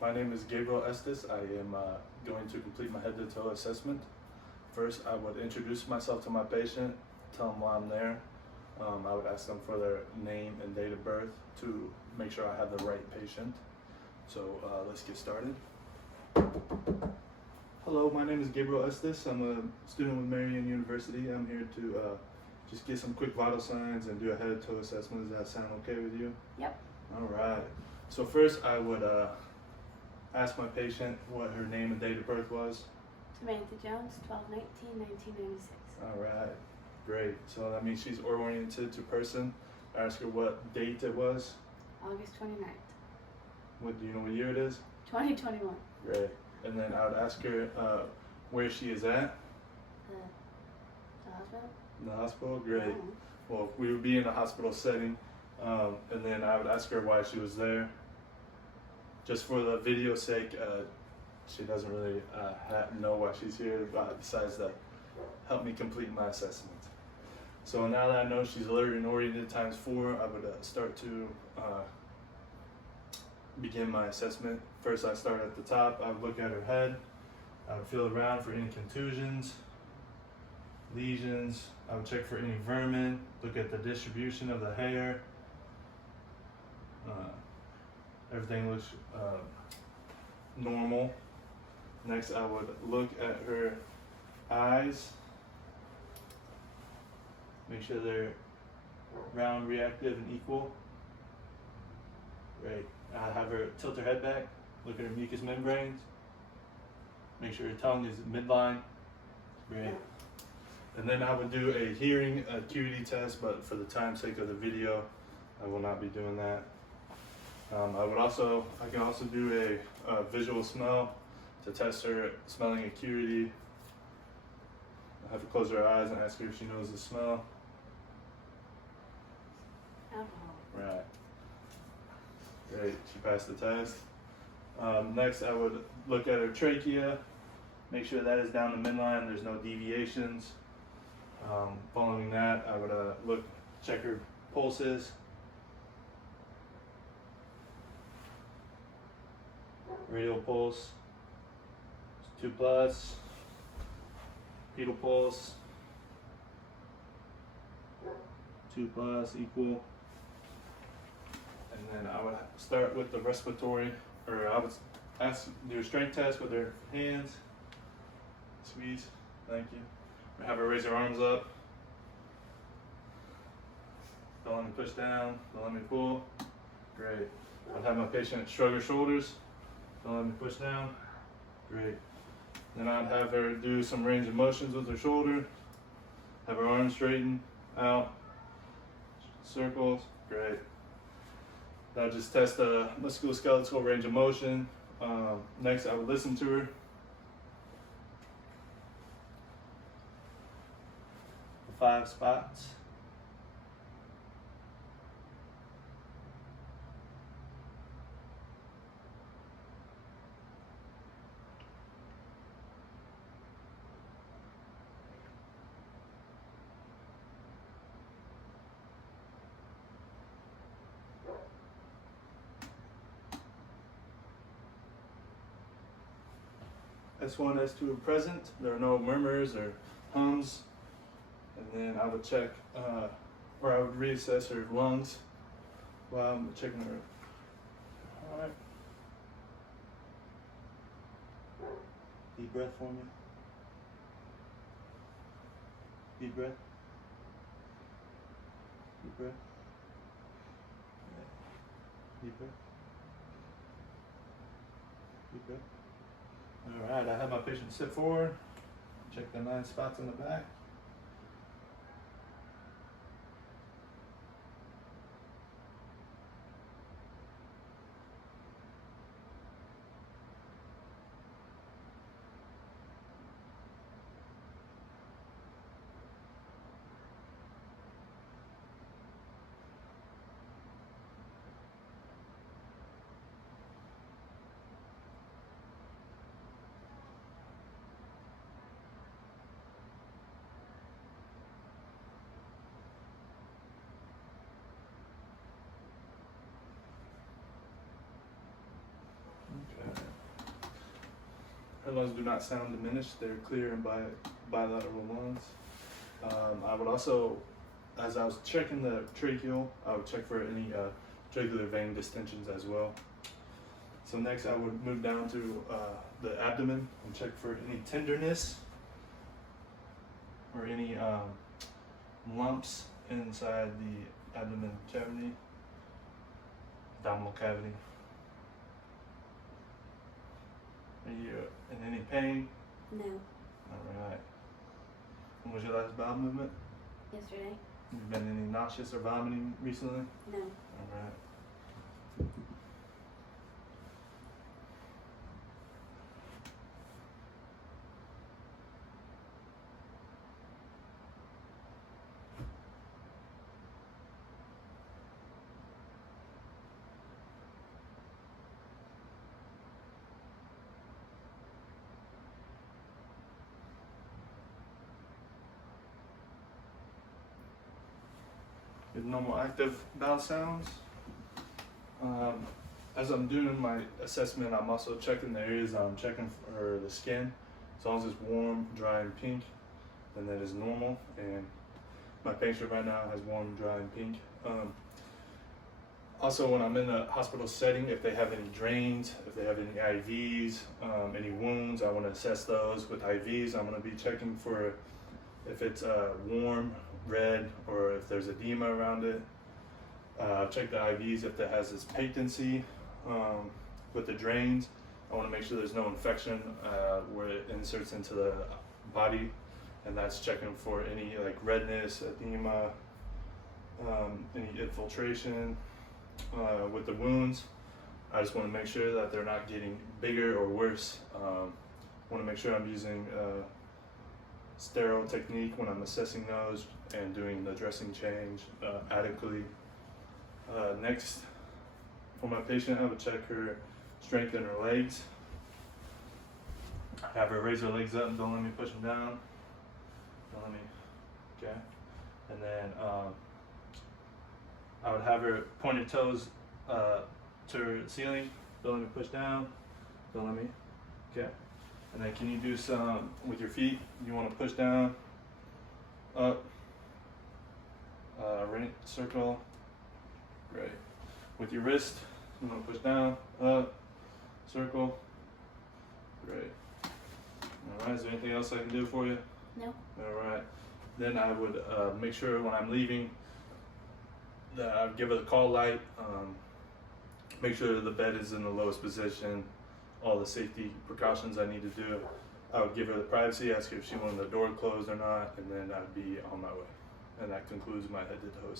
My name is Gabriel Estes. I am going to complete my head-to-toe assessment. First, I would introduce myself to my patient, tell them why I'm there. I would ask them for their name and date of birth to make sure I have the right patient. So let's get started. Hello, my name is Gabriel Estes. I'm a student with Marian University. I'm here to just get some quick vital signs and do a head-to-toe assessment. Does that sound okay with you? Yep. All right. So first, I would ask my patient what her name and date of birth was. Samantha Jones, 12/19/1996. All right, great. So that means she's oriented to person. I ask her what date it was. August 29th, What do you know what year it is? 2021. Great. And then I would ask her where she is at The hospital? in the hospital. Great. Oh. Well, we would be in a hospital setting, and then I would ask her why she was there. Just for the video's sake, she doesn't really know why she's here, besides to help me complete my assessment. So now that I know she's alert and oriented times 4, I would start to begin my assessment. First, I start at the top. I would look at her head. I would feel around for any contusions, lesions. I would check for any vermin, look at the distribution of the hair. Everything looks normal. Next, I would look at her eyes, make sure they're round, reactive, and equal. Great. I have her tilt her head back, look at her mucous membranes, make sure her tongue is midline. Great. And then I would do a hearing acuity test, but for the time's sake of the video, I will not be doing that. I can also do a visual smell to test her smelling acuity. I have to close her eyes and ask her if she knows the smell. Alcohol. Right. Great, she passed the test. Next, I would look at her trachea, make sure that is down the midline, there's no deviations. Following that, I would check her pulses. Radial pulse, 2+, pedal pulse, 2+ equal. And then I would start with the respiratory, or I would do a strength test with her hands. Squeeze, thank you. Have her raise her arms up. Don't let me push down, don't let me pull. Great. I'd have my patient shrug her shoulders. Don't let me push down. Great. Then I'd have her do some range of motions with her shoulder. Have her arms straighten out. Circles. Great. That'll just test the musculoskeletal range of motion. Next, I would listen to her. The 5 spots. S1, S2 present. There are no murmurs or hums. And then I would check, or I would reassess her lungs while I'm checking her. All right. Deep breath for me. Deep breath. Deep breath. Deep breath. Deep breath. All right, I have my patient sit forward, check the 9 spots on the back. Her lungs do not sound diminished. They're clear and bilateral lungs. I would also, as I was checking the tracheal, I would check for any tracheal vein distensions as well. So next I would move down to the abdomen and check for any tenderness or any lumps inside the abdomen cavity, abdominal cavity. Are you in any pain? No. Alright. When was your last bowel movement? Yesterday? You been any nauseous or vomiting recently? No. Alright. With normal active bowel sounds. As I'm doing my assessment, I'm also checking the areas I'm checking for the skin. As long as it's warm, dry, and pink, then that is normal. And my patient right now has warm, dry, and pink. Also, when I'm in a hospital setting, if they have any drains, if they have any IVs, any wounds, I want to assess those. With IVs, I'm going to be checking for if it's warm, red, or if there's edema around it. Check the IVs if it has this patency. With the drains, I want to make sure there's no infection where it inserts into the body, and that's checking for any like redness, edema, any infiltration. With the wounds, I just want to make sure that they're not getting bigger or worse. Want to make sure I'm using sterile technique when I'm assessing those and doing the dressing change adequately. Next, for my patient, I would check her strength in her legs. Have her raise her legs up and don't let me push them down. Don't let me, okay. And then I would have her point her toes to her ceiling. Don't let me push down. Don't let me, okay. And then can you do some with your feet? You want to push down, up, right, circle, great. With your wrist, you want to push down, up, circle, great. All right, is there anything else I can do for you? No. All right, then I would make sure when I'm leaving that I give it a call light, make sure the bed is in the lowest position, all the safety precautions I need to do. I would give her the privacy, ask her if she wanted the door closed or not, and then I'd be on my way. And that concludes my head to toe.